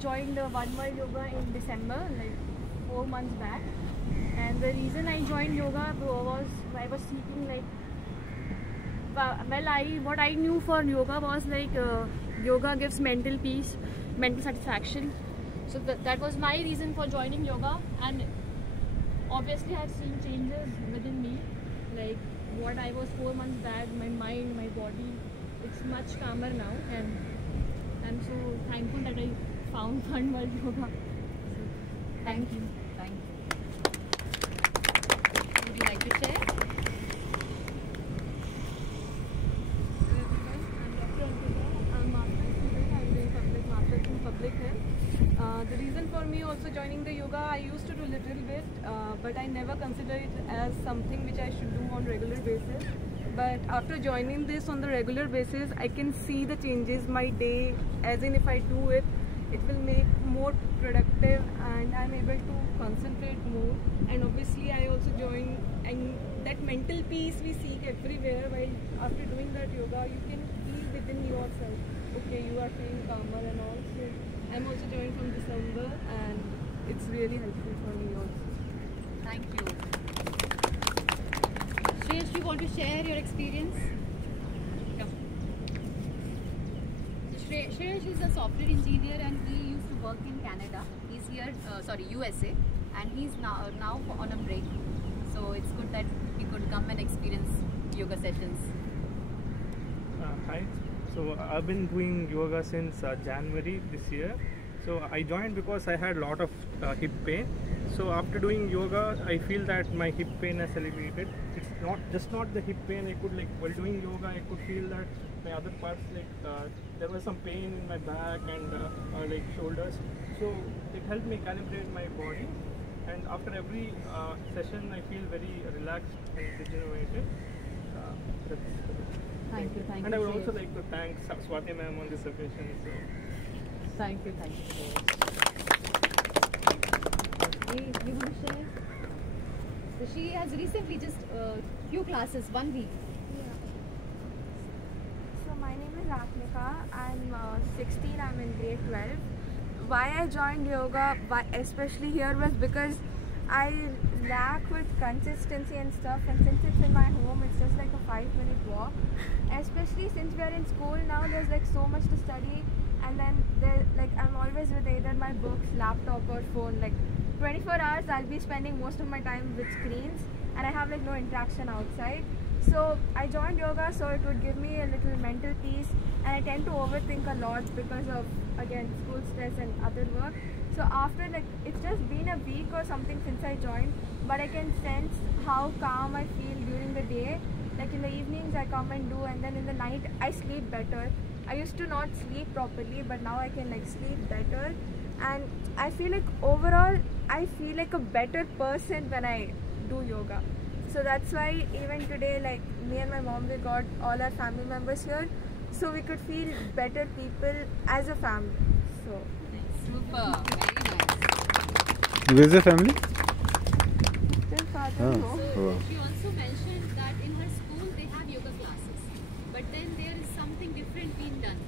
joined One World Yoga in December, like 4 months back. And the reason I joined yoga was I was seeking like, what I knew for yoga was like yoga gives mental peace, mental satisfaction. So that was my reason for joining yoga, and obviously I've seen changes within me. Like what I was 4 months back, my mind, my body, it's much calmer now, and I'm so thankful that I found One World Yoga. So, thank you. Thank you. Would you like to share? The reason for me also joining the yoga, I used to do little bit, but I never consider it as something which I should do on regular basis. But after joining this on the regular basis, I can see the changes my day, as in if I do it, it will make more productive and I'm able to concentrate more. And obviously I also join, and that mental peace we seek everywhere, while after doing that yoga, you can feel within yourself, okay, you are feeling calmer and all. So I'm also joined from December, and it's really helpful for me also. Thank you. Shreyash, do you want to share your experience? Yeah. Shreyash is a software engineer and he used to work in Canada. He's here, USA, and he's now on a break. So it's good that he could come and experience yoga sessions. Hi. So I've been doing yoga since January this year. So I joined because I had a lot of hip pain. So after doing yoga, I feel that my hip pain has alleviated. It's not the hip pain. I could, like, while doing yoga, I could feel that my other parts, like there was some pain in my back and like shoulders. So it helped me calibrate my body. And after every session, I feel very relaxed and regenerated. Thank you. And I would also like to thank Swati ma'am on this occasion. So. Thank you. You want to share? So she has recently just few classes, 1 week. Yeah. So my name is Atmika. I'm 16. I'm in grade 12. Why I joined yoga, especially here, was because I lack with consistency and stuff, and since it's in my home, it's just like a 5-minute walk. Especially since we are in school now, there's like so much to study, and then I'm always with either my books, laptop or phone. Like 24 hours I'll be spending most of my time with screens, and I have like no interaction outside. So I joined yoga so it would give me a little mental peace, and I tend to overthink a lot because of, again, school stress and other work. So after, like, it's just been a week or something since I joined, but I can sense how calm I feel during the day. Like in the evenings I come and do, and then in the night I sleep better. I used to not sleep properly, but now I can like sleep better, and I feel like overall I feel like a better person when I do yoga. So that's why even today, like, me and my mom, we got all our family members here so we could feel better people as a family. So Super, very nice. Where's the family? still father, no. Oh. She also mentioned that in her school they have yoga classes, but then there is something different being done.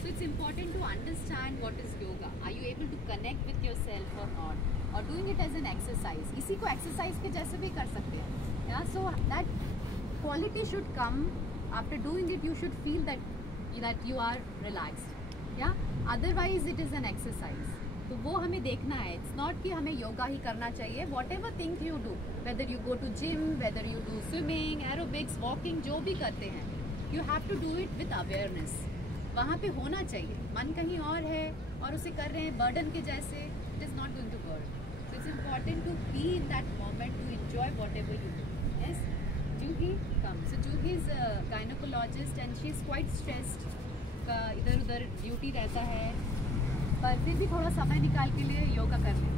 So it's important to understand what is yoga. Are you able to connect with yourself or not? Or doing it as an exercise. इसी को exercise के जैसे भी कर सकते हैं. Yeah, so that quality should come after doing it. You should feel that you are relaxed. Yeah. Otherwise it is an exercise. तो वो हमें देखना है. It's not कि हमें योगा ही करना चाहिए. Whatever thing you do, whether you go to gym, whether you do swimming, aerobics, walking, जो भी करते हैं, you have to do it with awareness. वहाँ पे होना चाहिए. मन कहीं और है और उसे कर रहे हैं burden के जैसे. It is not going to work. So it's important to be in that moment, to enjoy whatever you do. Yes. Juhi comes. So Juhi is a gynecologist and she is quite stressed. का इधर उधर duty रहता है, पर फिर भी थोड़ा समय निकाल के लिए योगा कर लें.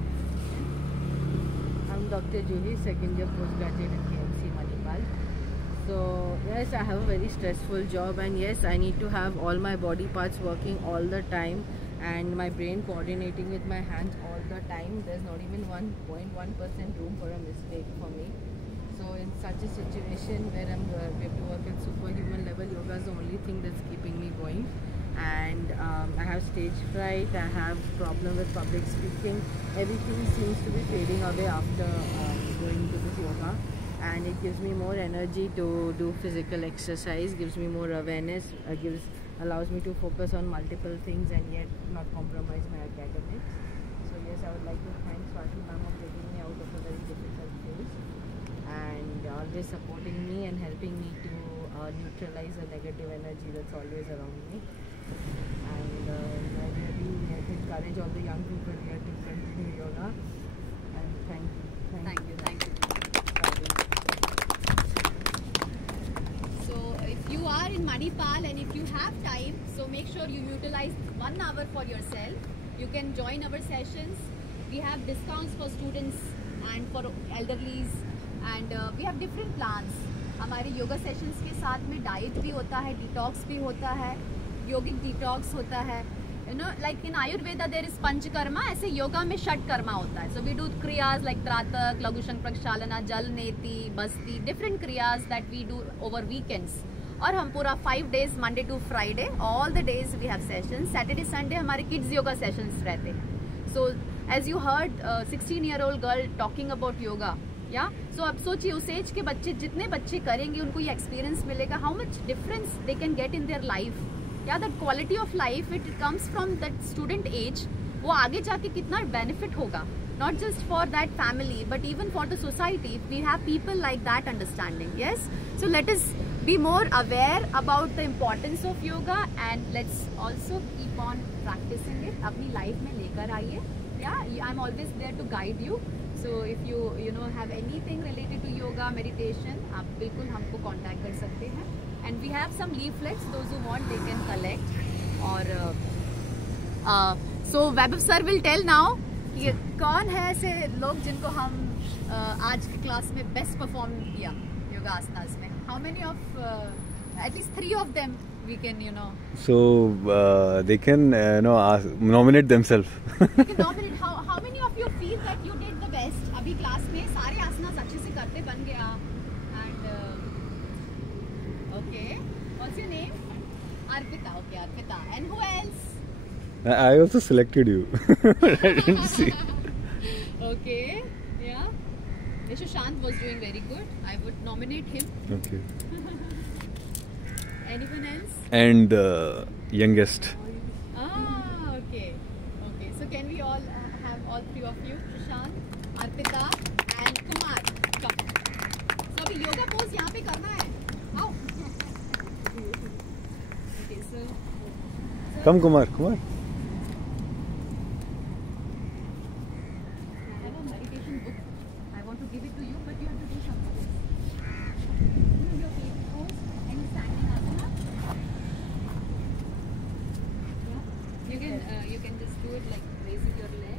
I'm Dr. Juhi, second year postgraduate at KMC Manipal. So yes, I have a very stressful job, and yes, I need to have all my body parts working all the time and my brain coordinating with my hands all the time. There's not even 1.1% room for a mistake for me. So in such a situation where we have to work at superhuman level, yoga is the only thing that's keeping me going. and I have stage fright, I have problem with public speaking. Everything seems to be fading away after going to this yoga, and it gives me more energy to do physical exercise, gives me more awareness, allows me to focus on multiple things and yet not compromise my academics. So yes, I would like to thank Swati ma'am for taking me out of a very difficult phase and always supporting me and helping me to neutralize the negative energy that's always around me. And I really encourage all the young people here to continue yoga. And thank you. So if you are in Manipal and if you have time, so make sure you utilize 1 hour for yourself. You can join our sessions. We have discounts for students and for elderlies, and we have different plans. हमारे yoga sessions के साथ में diet भी होता है, detox भी होता है, योगिक डिटॉक्स होता है. You know, like in Ayurveda there is panchakarma, ऐसे योगा में षट कर्मा होता है. So we do kriyas like त्राटक, लघुशंख प्रक्षालना, जल नेति, बस्ती, different kriyas that we do over weekends. और हम पूरा 5 days Monday to Friday, all the days we have sessions. Saturday Sunday हमारे kids yoga sessions रहते हैं. So as you heard 16-year-old girl talking about yoga, yeah. So अब सोचिए उस as के बच्चे, जितने बच्चे करेंगे उनको ये एक्सपीरियंस मिलेगा, how much difference they can get in their life. Yeah, that quality of life, it comes from that student age. वो आगे जाके कितना benefit होगा, not just for that family but even for the society if we have people like that understanding. Yes, so let us be more aware about the importance of yoga and let's also keep on practicing it. अपनी life में लेकर आइए. Yeah, I'm always there to guide you. So if you know have anything related to yoga, meditation, आप बिल्कुल हमको contact कर सकते हैं. And we have some leaflets, those who want they can collect. और so Vaibhav sir will tell now कि कौन है ऐसे लोग जिनको हम आज की क्लास में बेस्ट परफॉर्म किया योगा आसनास में. How many of at least 3 of them we can So they can nominate themselves. They can nominate. How many of you feel that you did the best? अभी क्लास में सारे आसनास अच्छे से करते बन गया. And okay, what's your name? Arpita. Okay, Arpita. And who else? I also selected you. I didn't see. Okay, yeah. Shashant was doing very good. I would nominate him. Okay. Anyone else? And youngest. Ah, okay. Okay, so can we all have all 3 of you? Shashant, Arpita and Kumar. Come. So अभी yoga pose यहाँ पे करना है. आओ. Okay, so. Come, Kumar. You can just do it like raising your leg.